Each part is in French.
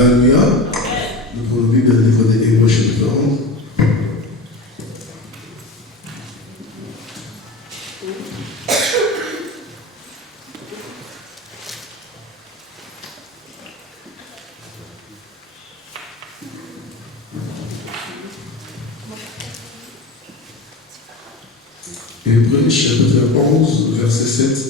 Alléluia. Nous prenons la Bible, le livre des Hébreux, chapitre 11. Hébreux, chapitre 11, verset 7.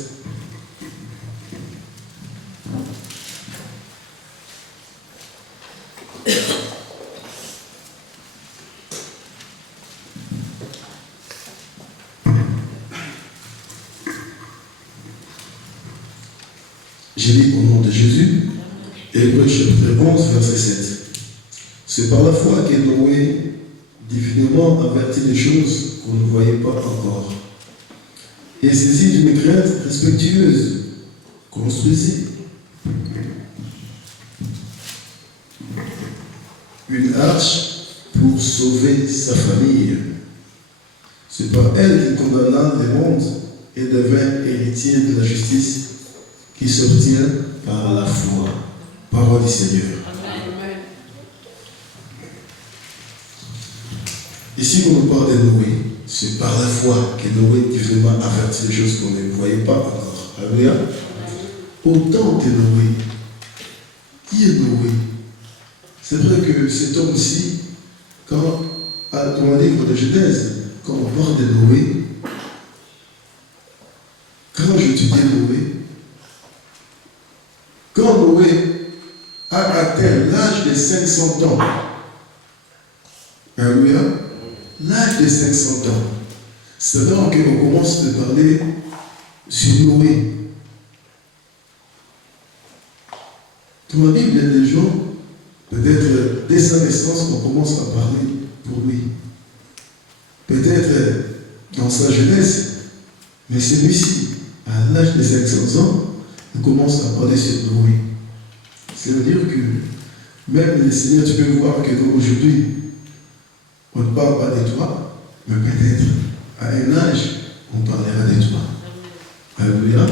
J'ai dit au nom de Jésus, Hébreux chapitre 11, verset 7. C'est par la foi que Noé divinement avertit des choses qu'on ne voyait pas encore. Et saisi d'une crainte respectueuse, construisit une arche pour sauver sa famille. C'est par elle qu'il condamna le monde et devint héritier de la justice qui s'obtient par la foi. Parole du Seigneur. Amen. Ici, on nous parle de Noé. C'est par la foi que Noé divinement avertit des choses qu'on ne voyait pas encore. Alléluia. Autant que Noé. Qui est Noé? C'est vrai que cet homme-ci, quand dans le livre de Genèse, quand on parle de Noé, quand j'étudiais Noé, quand Noé a atteint l'âge de 500 ans, alléluia, l'âge de 500 ans, c'est là qu'on commence à parler sur Noé. Dans la Bible, il y a des gens, peut-être dès sa naissance, on commence à parler pour lui. Peut-être dans sa jeunesse, mais celui-ci, à l'âge de 500 ans, on commence à parler sur Noé. Ça veut dire que même le Seigneur, tu peux voir que aujourd'hui, on ne parle pas de toi, mais peut-être à un âge, on parlera de toi. Alléluia.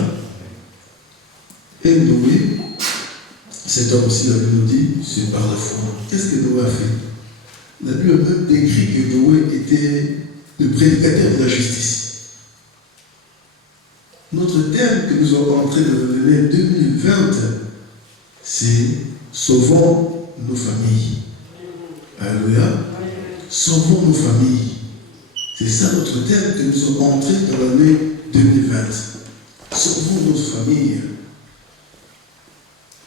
Et Noé, cet homme aussi, la Bible nous dit, c'est par la foi. Qu'est-ce que Noé a fait? La Bible a même décrit que Noé était le prédicateur de la justice. Notre thème que nous sommes en train de donner 2020, c'est sauvons nos familles. Alléluia. Sauvons nos familles. C'est ça notre thème que nous sommes entrés dans l'année 2020. Sauvons nos familles.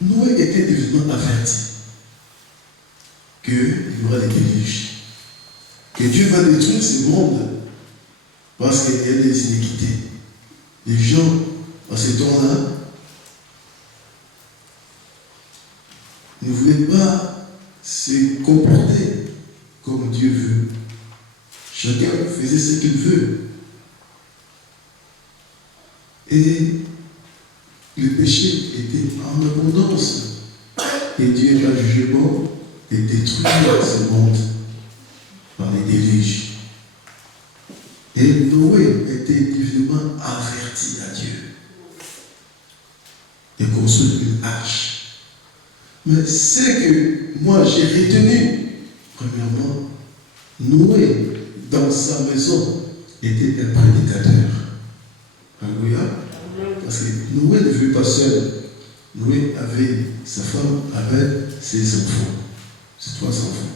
Noé était divinement averti qu'il y aura des déluges. Que Dieu va détruire ce monde parce qu'il y a des iniquités. Les gens, en ce temps-là, ne voulaient pas se comporter comme Dieu veut. Chacun faisait ce qu'il veut. Et le péché était en abondance. Et Dieu a jugé bon et détruit ce monde par les déluges. Et Noé était divinement averti à Dieu de construire une arche. Mais c'est que moi j'ai retenu, premièrement, Noé, dans sa maison, était un prédicateur. Alléluia. Parce que Noé ne vivait pas seul. Noé avait sa femme, avait ses enfants. Ses 3 enfants.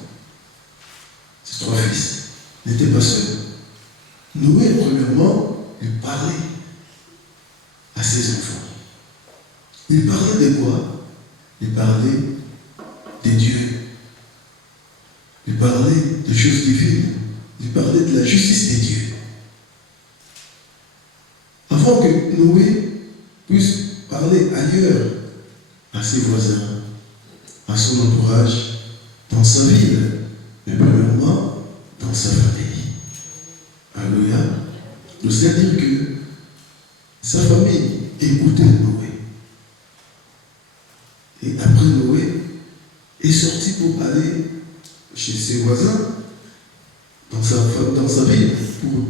Ses 3 fils. Il n'était pas seul. Noé, premièrement, il parlait à ses enfants. Il parlait de quoi? Il parlait de Dieu. Il parlait des choses divines. Il parlait de la justice de Dieu. Avant que Noé puisse parler ailleurs, à ses voisins, à son entourage, dans sa ville, mais premièrement, dans sa famille. Alléluia. C'est-à-dire que sa famille écoutait Noé. Et après Noé est sorti pour aller chez ses voisins, dans sa ville, pour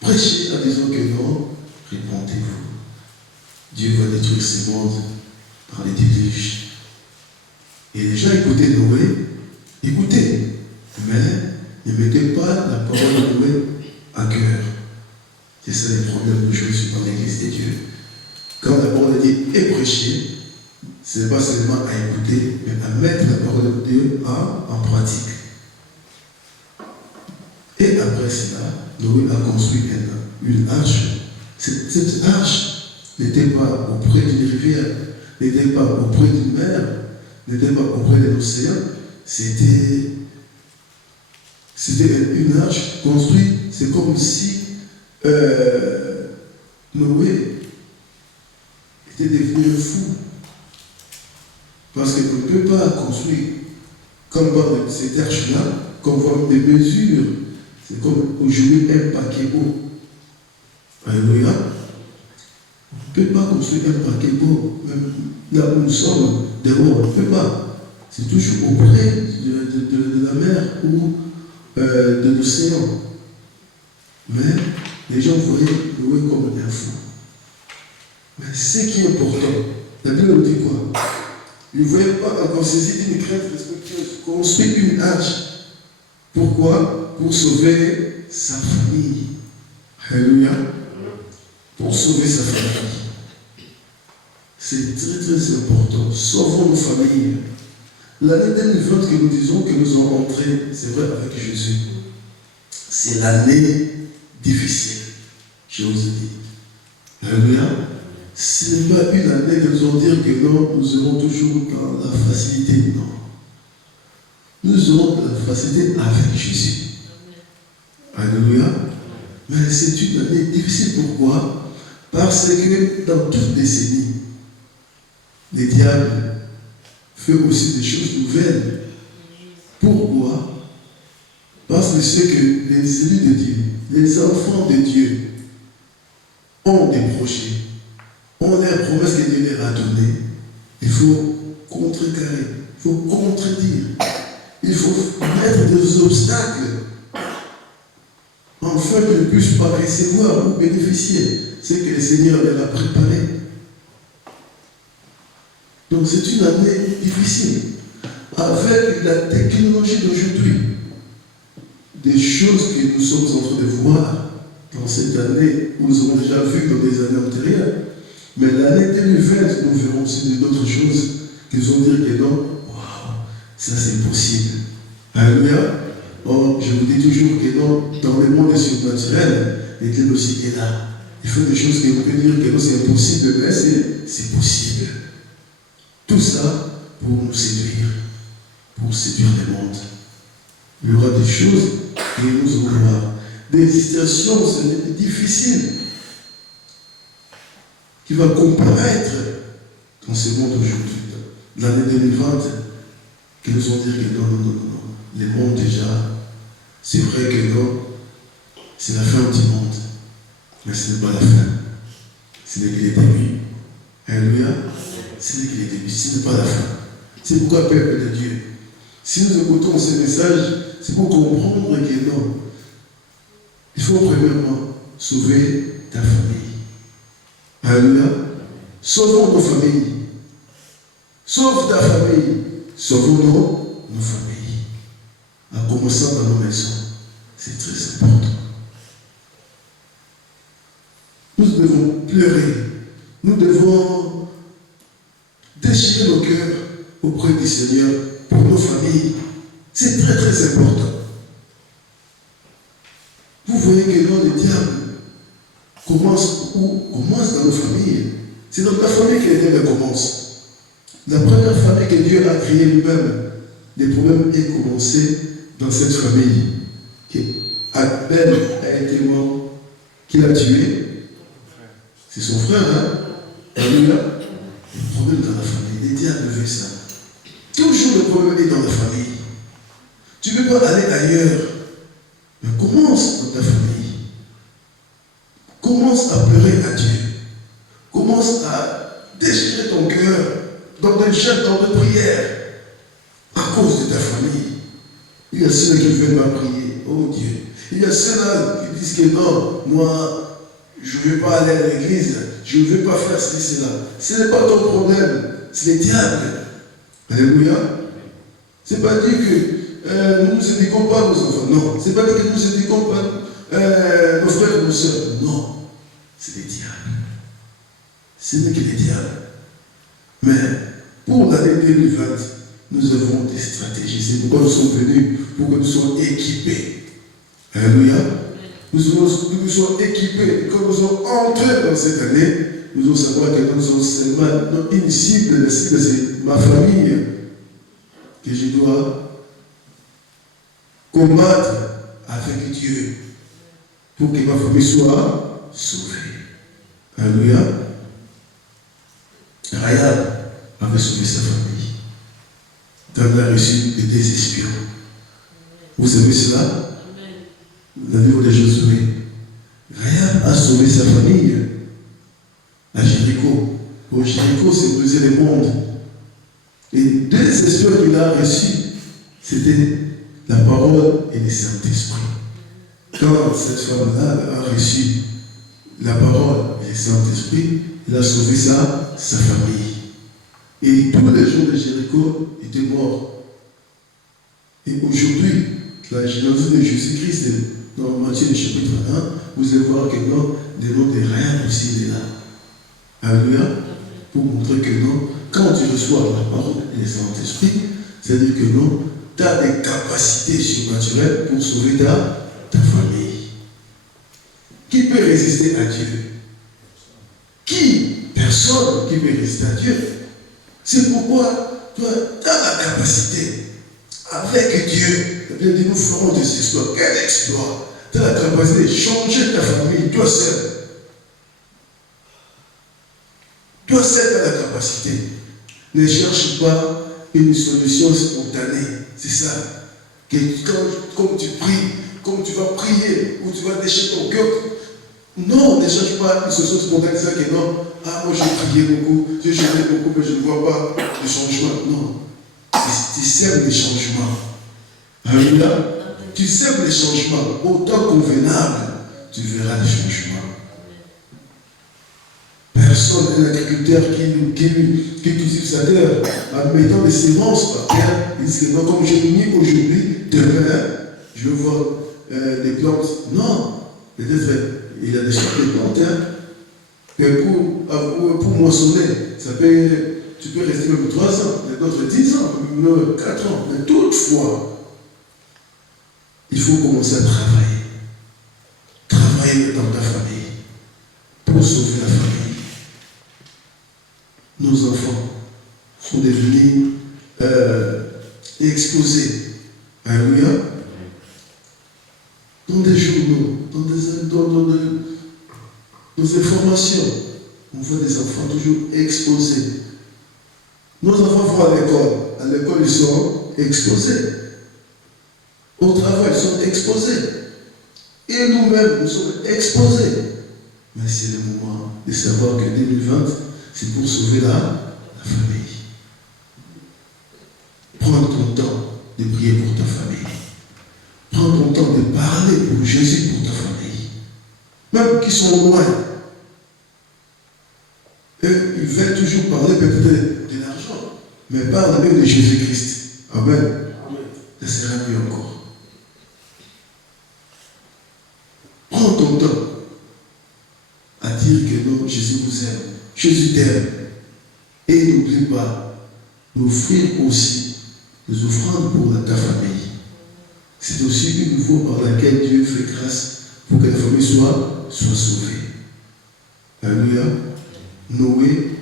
prêcher en disant que non, répondez-vous. Dieu va détruire ce monde par les déluges. Et Et les gens écoutaient Noé, écoutaient, mais ne mettaient pas la parole de Noé à cœur. C'est ça le problème d'aujourd'hui dans l'église de Dieu. Quand la parole de Dieu est prêchée, ce n'est pas seulement à écouter, mais à mettre la parole de Dieu en pratique. Et après cela, Noé a construit une arche. Cette arche n'était pas auprès d'une rivière, n'était pas auprès d'une mer, n'était pas auprès de l'océan. C'était une arche construite. C'est comme si Noé était devenu fou. Parce qu'on ne peut pas construire comme dans cette arche-là, conforme des mesures. C'est comme aujourd'hui un paquebot. Alléluia. On ne peut pas construire un paquebot, même là où nous sommes, dehors, on ne peut pas. C'est toujours auprès de la mer ou de l'océan. Mais les gens voyaient Noé comme un fou. Mais ce qui est important, la Bible nous dit quoi? Ils ne voyaient pas encore saisi d'une crainte respectueuse, construire une arche. Pourquoi? Pour sauver sa famille. Alléluia. Pour sauver sa famille. C'est très très important. Sauvons nos familles. L'année 2020 que nous disons que nous sommes entrés, c'est vrai, avec Jésus. C'est l'année difficile, je vous ai dit. Alléluia. Ce n'est pas une année que nous allons dire que non, nous serons toujours dans la facilité. Non. Nous aurons de la facilité avec Jésus. Alléluia. Mais c'est une année difficile. Pourquoi? Parce que dans toute décennie, le diable fait aussi des choses nouvelles. Pourquoi? Parce que c'est que les élus de Dieu, les enfants de Dieu, ont des projets, ont les promesses que Dieu leur a données. Il faut contrecarrer, il faut contredire, il faut mettre des obstacles afin qu'ils ne puissent pas recevoir ou bénéficier ce que le Seigneur leur a préparé. Donc c'est une année difficile. Avec la technologie d'aujourd'hui, des choses que nous sommes en train de voir dans cette année, où nous avons déjà vu dans des années antérieures, mais l'année 2020, nous verrons aussi d'autres choses qui nous vont dire que non, waouh, ça c'est possible. Alléluia. Or, je vous dis toujours que non, dans le monde surnaturel, l'Église aussi est là. Il faut des choses que vous pouvez dire que non, c'est impossible, mais c'est possible. Tout ça pour nous séduire, pour séduire le monde. Il y aura des choses que nous allons voir. Des situations difficiles qui vont comparaître dans ce monde aujourd'hui. L'année 2020, qui nous ont dit que non. Le monde déjà, c'est vrai que non, c'est la fin du monde. Mais ce n'est pas la fin. Ce n'est que le début. Alléluia. Ce n'est que le début. Ce n'est pas la fin. C'est pourquoi, peuple de Dieu, si nous écoutons ce message, c'est pour comprendre que non. Il faut premièrement sauver ta famille. Alléluia. Sauvons nos familles. Sauve ta famille. Sauvons nos familles. En commençant dans nos maisons. C'est très important. Nous devons pleurer. Nous devons déchirer nos cœurs auprès du Seigneur pour nos familles. C'est très très important. Vous voyez que dans le diable commence dans nos familles. C'est dans la famille que Dieu commence. La première famille que Dieu a créée lui-même, les problèmes ont commencé dans cette famille. Abel a été mort. Qui l'a tué? C'est son frère, hein? Alléluia. Le problème dans la famille. Les diables veulent ça. Toujours le problème est dans la famille. Tu ne peux pas aller ailleurs. Mais commence dans ta famille. Commence à pleurer à Dieu. Commence à déchirer ton cœur dans des chants, dans des prières. À cause de ta famille. Il y a ceux qui ne veulent pas prier. Oh Dieu. Il y a ceux-là qui disent que non, moi, je ne veux pas aller à l'église. Je ne veux pas faire ceci, cela. Ce n'est pas ton problème. C'est le diable. Alléluia. Ce n'est pas dire que nous ne nous éduquons pas nos enfants. Non. Ce n'est pas dire que nous ne nous éduquons pas nos frères et nos sœurs. Non. C'est les diables. Ce n'est que les diables. Mais pour l'année 2020, nous avons des stratégies. C'est pourquoi nous sommes venus, pour que nous soyons équipés. Alléluia. Nous soyons équipés. Et quand nous sommes entrés dans cette année, nous devons savoir que nous sommes seulement une cible. La cible, c'est ma famille que je dois combattre avec Dieu pour que ma famille soit sauvée. Alléluia. Rahab avait sauvé sa famille dans la réussite des espions. Vous savez cela? Le livre de Josué. Rahab a sauvé sa famille à Jéricho. Pour Jéricho, c'est briser le monde. Et deux espions qu'il a reçus, c'était la parole et le Saint-Esprit. Quand cette femme-là a reçu la parole et le Saint-Esprit, il a sauvé sa famille. Et tous les jours de Jéricho étaient morts. Et aujourd'hui, la généalogie de Jésus-Christ, dans Matthieu chapitre 1, vous allez voir que non, le nom de Rahab aussi il est là. Alléluia. Pour montrer que non, quand tu reçois la parole et le Saint-Esprit, c'est-à-dire que non, tu as des capacités surnaturelles pour sauver ta famille. Qui peut résister à Dieu? Personne qui peut résister à Dieu. C'est pourquoi toi, tu as la capacité, avec Dieu, la Bible dit nous ferons des exploits. Quel exploit? Tu as la capacité de changer ta famille, toi seul. Toi seul, tu as la capacité. Ne cherche pas une solution spontanée. C'est ça. Que comme tu pries, comme tu vas prier, ou tu vas déchirer ton cœur, non, ne cherche pas une solution spontanée. C'est ça que non. Ah, moi j'ai prié beaucoup, j'ai chanté beaucoup, mais je ne vois pas de changement. Non. Tu sèmes les changements. Alléluia. Tu sèmes les changements. Au temps convenable, tu verras les changements. Personne n'est l'agriculteur qui cultive sa terre en mettant des semences par terre. Il dit que non, comme j'ai mis aujourd'hui, demain, je vais voir les plantes. Non. Peut-être il y a des sortes de plantes. Pour moissonner, tu peux rester même 3 ans, d'autres 10 ans, même 4 ans. Mais toutefois, il faut commencer à travailler. Travailler dans ta famille pour sauver la famille. Nos enfants sont devenus exposés. Alléluia. Dans des journaux, dans nos informations, on voit des enfants toujours exposés. Nos enfants vont à l'école. À l'école, ils sont exposés. Au travail, ils sont exposés. Et nous-mêmes, nous sommes exposés. Mais c'est le moment de savoir que 2020, c'est pour sauver la famille. Prends ton temps de prier pour ta famille. Prends ton temps de parler pour Jésus, pour ta famille. Même qui sont loin. Eux, ils veulent toujours parler peut-être de l'argent. Mais parle même de Jésus-Christ. Amen. Ça sera mieux encore. Prends ton temps à dire que non, Jésus vous aime. Jésus t'aime. Et n'oublie pas d'offrir aussi des offrandes pour ta famille. C'est aussi une voie par laquelle Dieu fait grâce pour que la famille soit sauvée. Alléluia. Noé,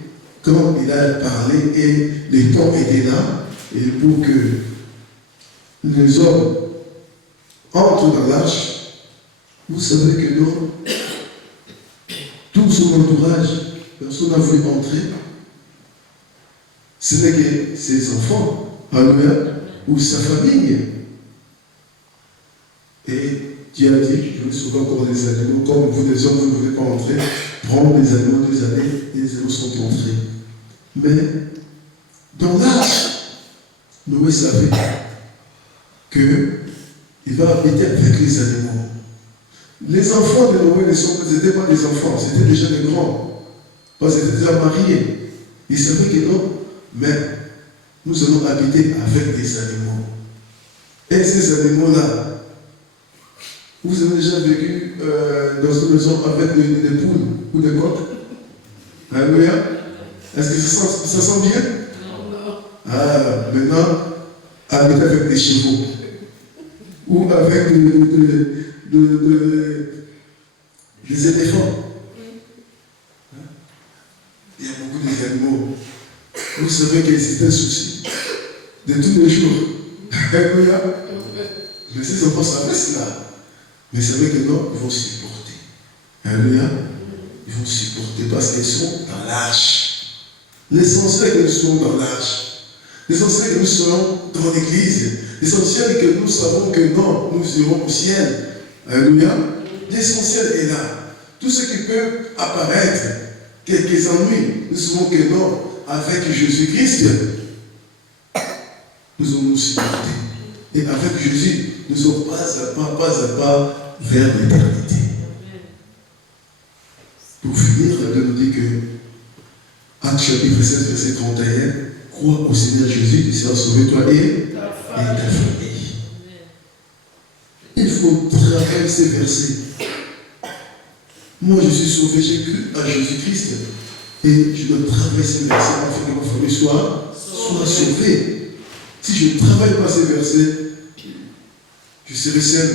quand il a parlé et les temps étaient là, et pour que les hommes entrent dans l'arche, vous savez que non, tout son entourage, personne n'a voulu entrer. Ce n'est que ses enfants, alléluia, ou sa famille. Et Dieu a dit, je vais sauver encore des animaux, comme vous les hommes, vous ne voulez pas entrer, prendre des animaux 2 années, et les animaux sont entrés. Mais, dans l'arche, Noé savait qu'il va habiter avec les animaux. Les enfants de Noé n'étaient pas des enfants, c'était déjà des grands. Parce qu'ils étaient déjà mariés. Ils savaient que non, mais nous allons habiter avec des animaux. Et ces animaux-là, vous avez déjà vécu dans une maison avec des poules ou des coqs? Alléluia. Est-ce que ça sent bien? Ah, maintenant, habiter avec des chevaux ou avec des éléphants. Il y a beaucoup d'animaux. Vous savez que c'est un souci de tous les jours. Alléluia. Mais ces enfants savaient cela. Mais savez que non, ils vont supporter. Alléluia. Ils vont supporter parce qu'ils sont dans l'arche. L'essentiel que nous soyons dans l'arche. L'essentiel que nous soyons dans l'église. L'essentiel que nous savons que non, nous irons au ciel. Alléluia. L'essentiel est là. Tout ce qui peut apparaître, quelques ennuis, nous savons que non, avec Jésus-Christ, nous allons nous supporter. Et avec Jésus, nous sommes pas à pas vers l'éternité. Pour finir, la Bible nous dit que, Actes chapitre 16, verset 31, crois au Seigneur Jésus, tu seras sauvé, toi et ta famille. Il faut travailler ces versets. Moi, je suis sauvé, j'ai cru à Jésus-Christ. Et je dois travailler ces versets afin que ma famille soit sauvée. Si je ne travaille pas ces versets, je serai seul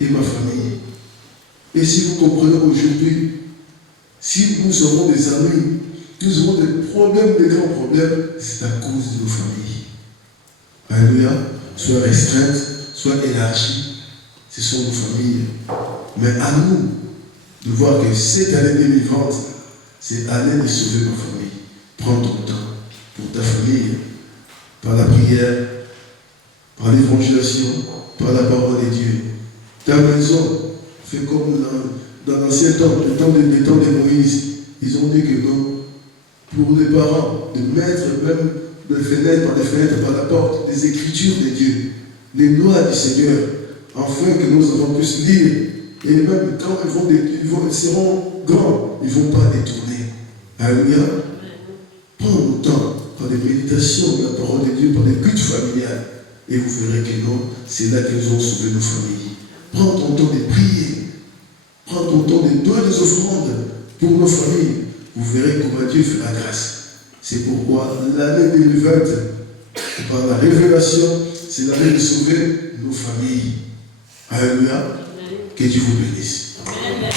et ma famille. Et si vous comprenez aujourd'hui, si nous aurons des amis, nous aurons des problèmes, des grands problèmes, c'est à cause de nos familles. Alléluia. Soit restreintes, soit élargies, ce sont nos familles. Mais à nous de voir que cette année 2020, c'est l'année de sauver ma famille. Prends ton temps pour ta famille, par la prière, par l'évangélisation, par la parole de Dieu. Ta maison, fais comme dans l'ancien temps, le temps de Moïse. Ils ont dit que non, pour les parents, de mettre même des fenêtres, par la porte, des écritures de Dieu, les lois du Seigneur, afin que nous avons pu lire. Et même quand ils seront grands, ils ne vont pas détourner. Alléluia. Prends le temps, par des méditations de la parole de Dieu, par des cultes familiales, et vous verrez que non, c'est là qu'ils ont sauvé nos familles. Prends ton temps de prier. Prends ton temps de donner des offrandes pour nos familles. Vous verrez comment Dieu fait la grâce. C'est pourquoi l'année 2020, par la révélation, c'est l'année de sauver nos familles. Alléluia. Que Dieu vous bénisse. Amen.